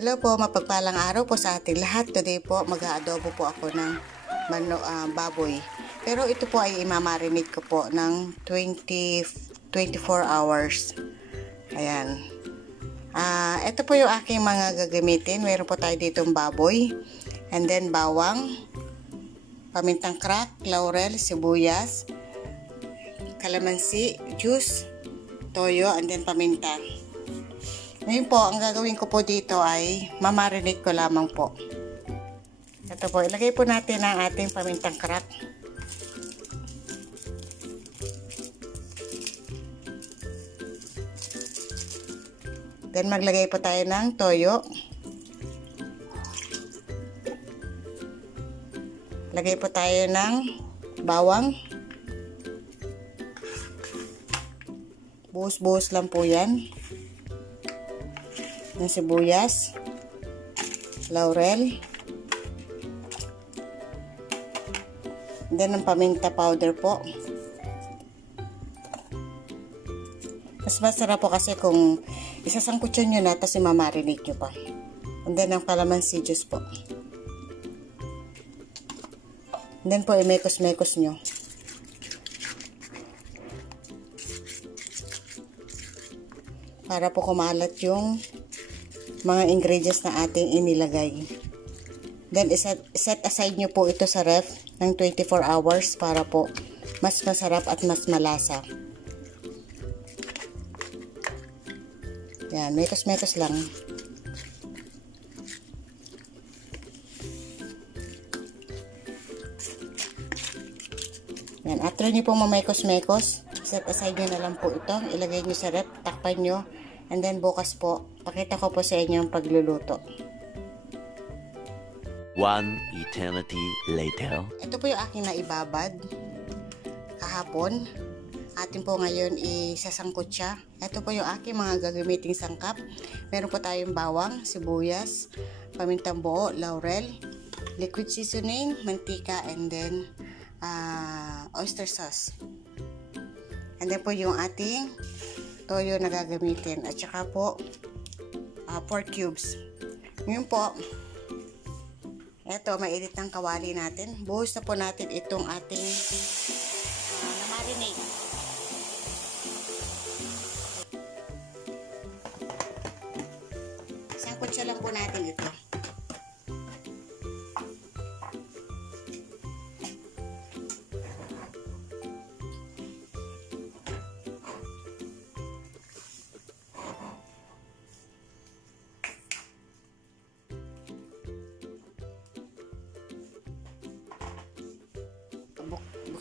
Hello po, mapagpalang araw po sa ating lahat. Today po, mag-aadobo po ako ng baboy. Pero ito po ay imamarinate ko po ng 24 hours. Ayan. Ito po yung aking mga gagamitin. Meron po tayo ditong baboy. And then bawang, pamintang crack, laurel, sibuyas, kalamansi, juice, toyo, and then paminta. Ngayon po, ang gagawin ko po dito ay mamarinate ko lamang po. Ito po, ilagay po natin ang ating pamintang crack. Then maglagay po tayo ng toyo. Lagay po tayo ng bawang. Buhos-buhos lang po yan. Ng sibuyas, laurel, and then ang paminta powder po. Mas masarap po kasi kung isasangkutsan nyo na tapos imamarinate nyo pa. And then ang kalamansi juice po. And then po imekos-mekos nyo. Para po kumalat yung mga ingredients na ating inilagay. Then, set aside nyo po ito sa ref ng 24 hours para po mas masarap at mas malasa. Yan, mekos-mekos lang. Yan, after nyo po mamekos-mekos, set aside nyo na lang po ito. Ilagay nyo sa ref, takpan nyo. And then bukas po, pakita ko po sa inyo ang pagluluto. One eternity later. Ito po yung aking naibabad kahapon. Atin po ngayon isasangkot siya. Ito po yung aking mga gagamiting sangkap. Meron po tayong bawang, sibuyas, pamintang buo, laurel, liquid seasoning, mantika, and then oyster sauce. And then po yung ating toyo na gagamitin at saka po pork cubes. Ngayon po, eto, mainit ng kawali natin. Buhos na po natin itong ating na-marinate. Sangkot siya lang po natin ito.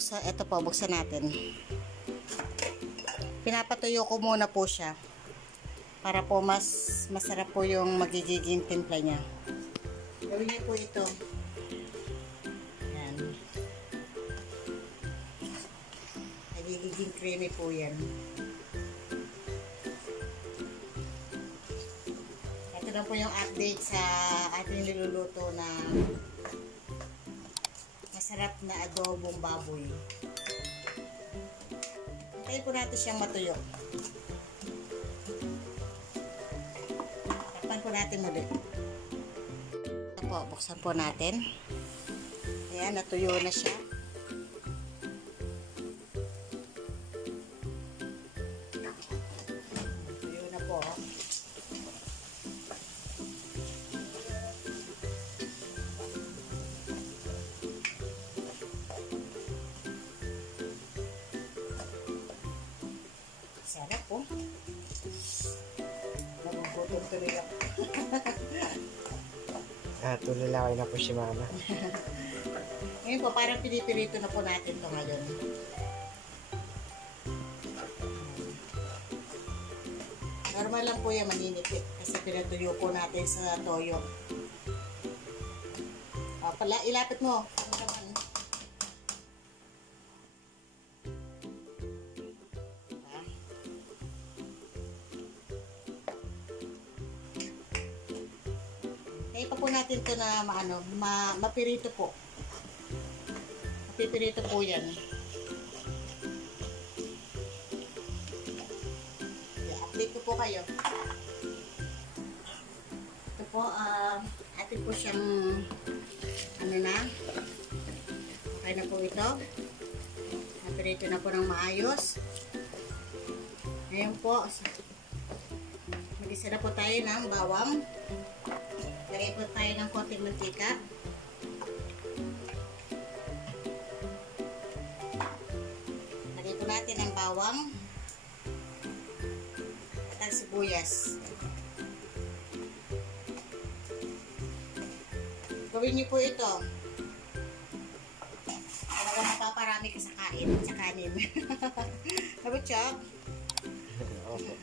Ito po, buksan natin. Pinapatuyo ko muna po siya para po mas masarap po yung magiging timpla niya. Gawin niyo po ito. Yan. Magiging creamy po yan. Ito na po yung update sa ating niluluto na masarap na adobong baboy. Hintayin po natin siyang matuyo. Takpan po natin ulit. Ito po, buksan po natin. Ayan, natuyo na siya. Natuyo na po. Sarap po. Nagugutom tuloy ako. Tulilaway na po si Mama. Ngayon po, parang pinipirito na po natin ito ngayon. Normal lang po yung maninipit kasi pinatuyo po natin sa toyo. Ilapit mo. Kaya pa po natin ito na mapirito po. Mapipirito po yan. I-update ko po kayo. Ito po po, atin po siyang, ano na, okay na po ito. Naprito na po ng maayos. Ngayon po, mag-isa na po tayo ng bawang. Lagay po tayo ng konting mantika. Lagay po natin ang bawang at ang sibuyas. Gawin niyo po ito. Talaga mapaparami ka sa kanin. Sabi, Chok? Opo.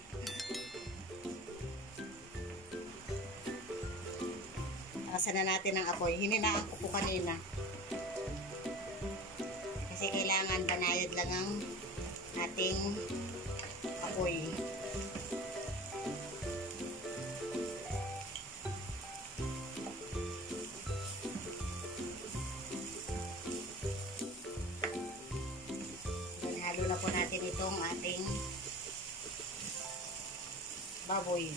Nakasan na natin ang apoy. Hininaan ko po kanina. Kasi kailangan banayad lang ang ating apoy. Halo na po natin itong ating baboy.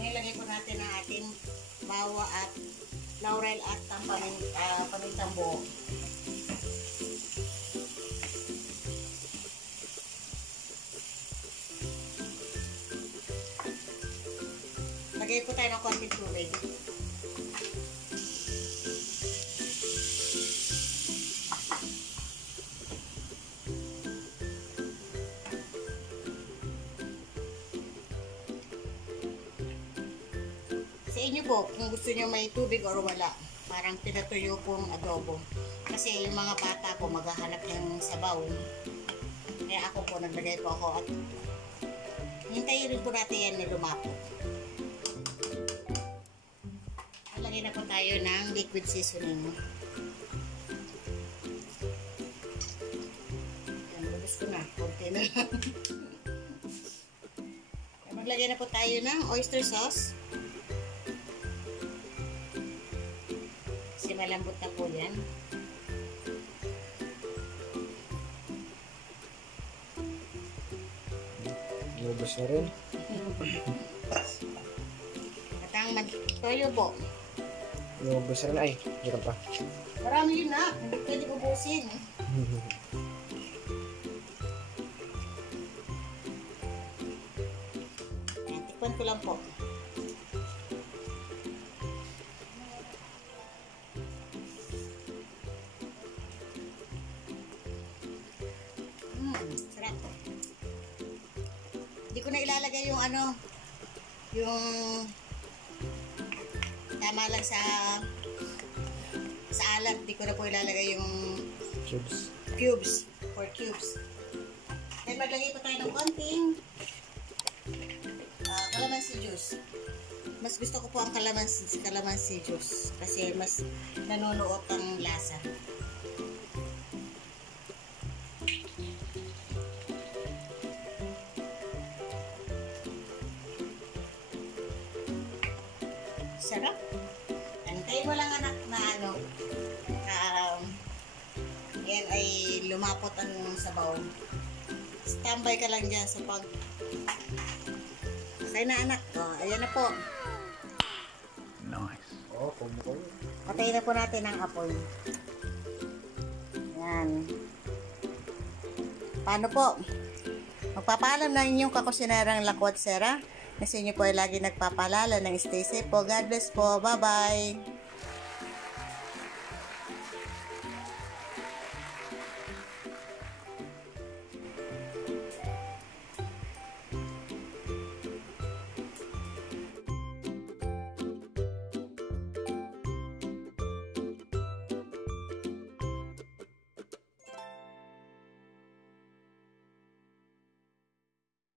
Nilagay po natin ang ating bawa at laurel at ang pamintang buo. Lagay po tayo ng konting tubig. Sa inyo po, kung gusto nyo may tubig or wala, parang pinatuyo pong adobo. Kasi yung mga bata po maghahanap ng sabaw. Kaya ako po, naglagay po ako at hintayin rin po natin yan na lumapot. Lagay na po tayo ng liquid seasoning. Yan, lubos ko na. Kunti na lang. Maglagay na po tayo ng oyster sauce. Malambot na po yan. Lubos na rin. At ang toyo po. Lubos na rin. Ay, hirap pa. Marami yun na. Hindi pwede ubusin. Tikpan ko lang po. Sarap. Hindi ko na ilalagay yung yung tama lang sa alat. Hindi ko na po ilalagay yung cubes. 4 cubes. Then maglagay po tayo ng konting calamansi juice. Mas gusto ko po ang calamansi juice kasi mas nanunuot ang lasa. Sarap. Antayin mo lang anak na yan ay lumapot ang sabaw. Standby ka lang dyan sa okay na anak. Ayan na po. Nice. Oo, kumukulo. Patayin na po natin ang apoy. Yan. Paano po? Magpapaalam na inyong kakusinerang Lakwat Sera. Na sa inyo po ay lagi nagpapaalala ng stay safe po. God bless po. Bye-bye.